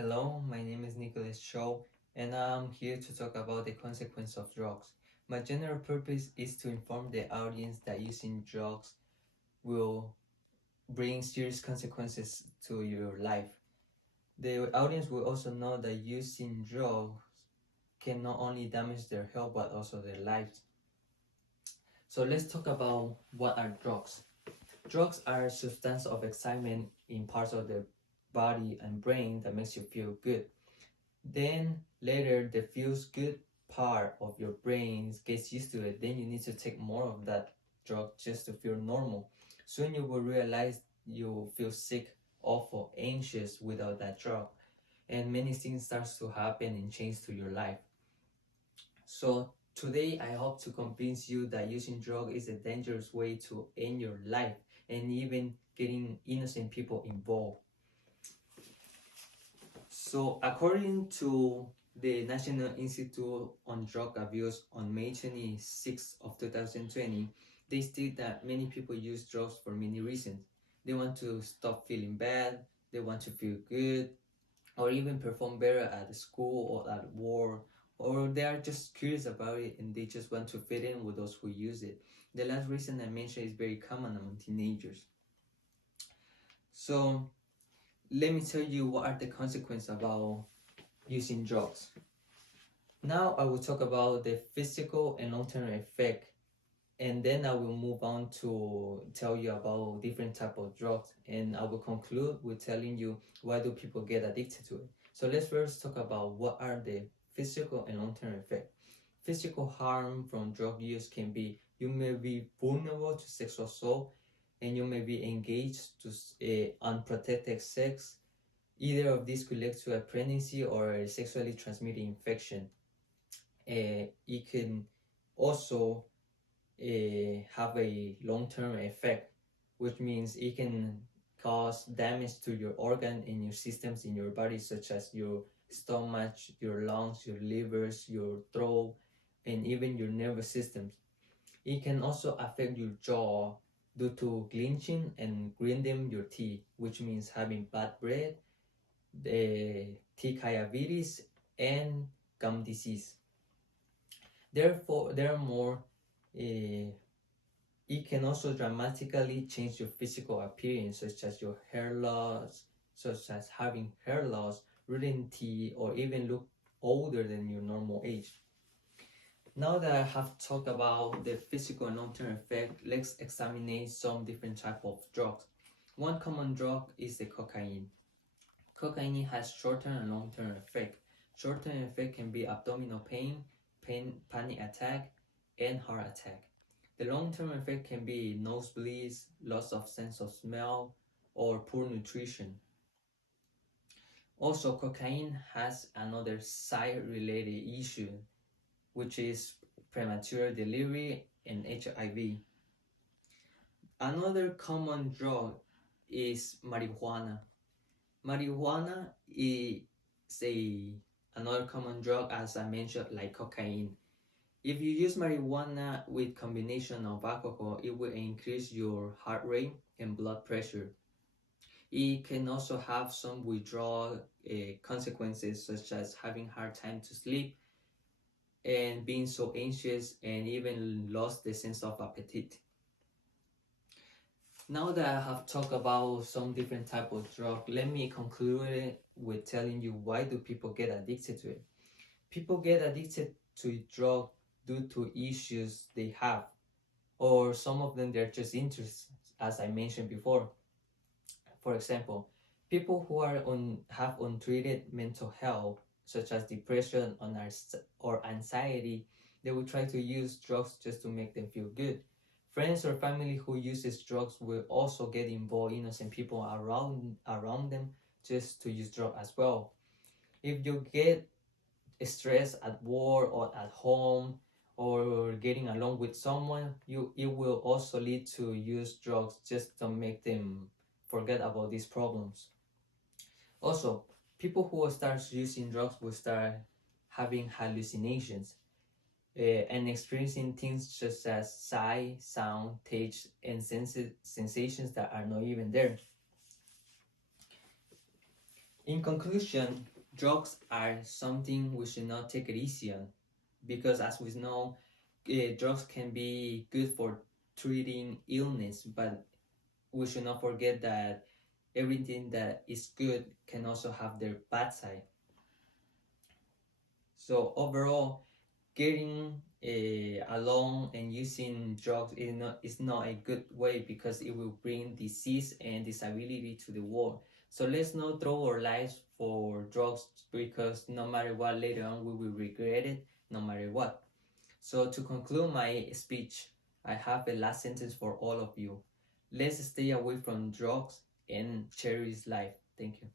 Hello, my name is Nicholas Cho, and I'm here to talk about the consequence of drugs. My general purpose is to inform the audience that using drugs will bring serious consequences to your life. The audience will also know that using drugs can not only damage their health but also their lives. So let's talk about what are drugs. Drugs are a substance of excitement in parts of the body and brain that makes you feel good. Then later the feels good part of your brain gets used to it. Then you need to take more of that drug just to feel normal. Soon you will realize you feel sick, awful, anxious without that drug. And many things starts to happen and change to your life. So today I hope to convince you that using drug is a dangerous way to end your life and even getting innocent people involved. So according to the National Institute on Drug Abuse on May 26 of 2020, they state that many people use drugs for many reasons. They want to stop feeling bad, they want to feel good, or even perform better at school or at work, or they are just curious about it and they just want to fit in with those who use it. The last reason I mentioned is very common among teenagers. So let me tell you what are the consequences about using drugs. Now I will talk about the physical and long-term effect, and then I will move on to tell you about different type of drugs, and I will conclude with telling you why do people get addicted to it. So let's first talk about what are the physical and long-term effect. Physical harm from drug use can be you may be vulnerable to sexual assault, and you may be engaged to unprotected sex. Either of these could lead to a pregnancy or a sexually transmitted infection. It can also have a long-term effect, which means it can cause damage to your organ and your systems in your body, such as your stomach, your lungs, your livers, your throat, and even your nervous systems. It can also affect your jaw due to clenching and grinding your teeth, which means having bad breath, the teeth cavities, and gum disease. Therefore, it can also dramatically change your physical appearance, such as your hair loss, such as having hair loss, rotting teeth, or even look older than your normal age. Now that I have talked about the physical and long-term effect, let's examine some different type of drugs. One common drug is the cocaine. Cocaine has short-term and long-term effect. Short-term effect can be abdominal pain, panic attack, and heart attack. The long-term effect can be nosebleeds, loss of sense of smell, or poor nutrition. Also, cocaine has another side-related issue, which is premature delivery and HIV. Another common drug is marijuana. Marijuana is another common drug, as I mentioned, like cocaine. If you use marijuana with combination of alcohol, it will increase your heart rate and blood pressure. It can also have some withdrawal consequences, such as having hard time to sleep and being so anxious and even lost the sense of appetite. Now that I have talked about some different type of drug, let me conclude it with telling you why do people get addicted to it. People get addicted to drug due to issues they have, or some of them they're just interests, as I mentioned before. For example, people who have untreated mental health, such as depression or anxiety, they will try to use drugs just to make them feel good. Friends or family who uses drugs will also get involved, innocent people around them, just to use drugs as well. If you get stress at work or at home or getting along with someone, it will also lead to use drugs just to make them forget about these problems. Also, people who will start using drugs will start having hallucinations and experiencing things such as sight, sound, taste, and sensations that are not even there. In conclusion, drugs are something we should not take it easy on, because as we know, drugs can be good for treating illness, but we should not forget that everything that is good can also have their bad side. So overall, getting along and using drugs is not a good way, because it will bring disease and disability to the world. So let's not throw our lives for drugs, because no matter what, later on we will regret it, no matter what. So to conclude my speech, I have a last sentence for all of you. Let's stay away from drugs and cherish life. Thank you.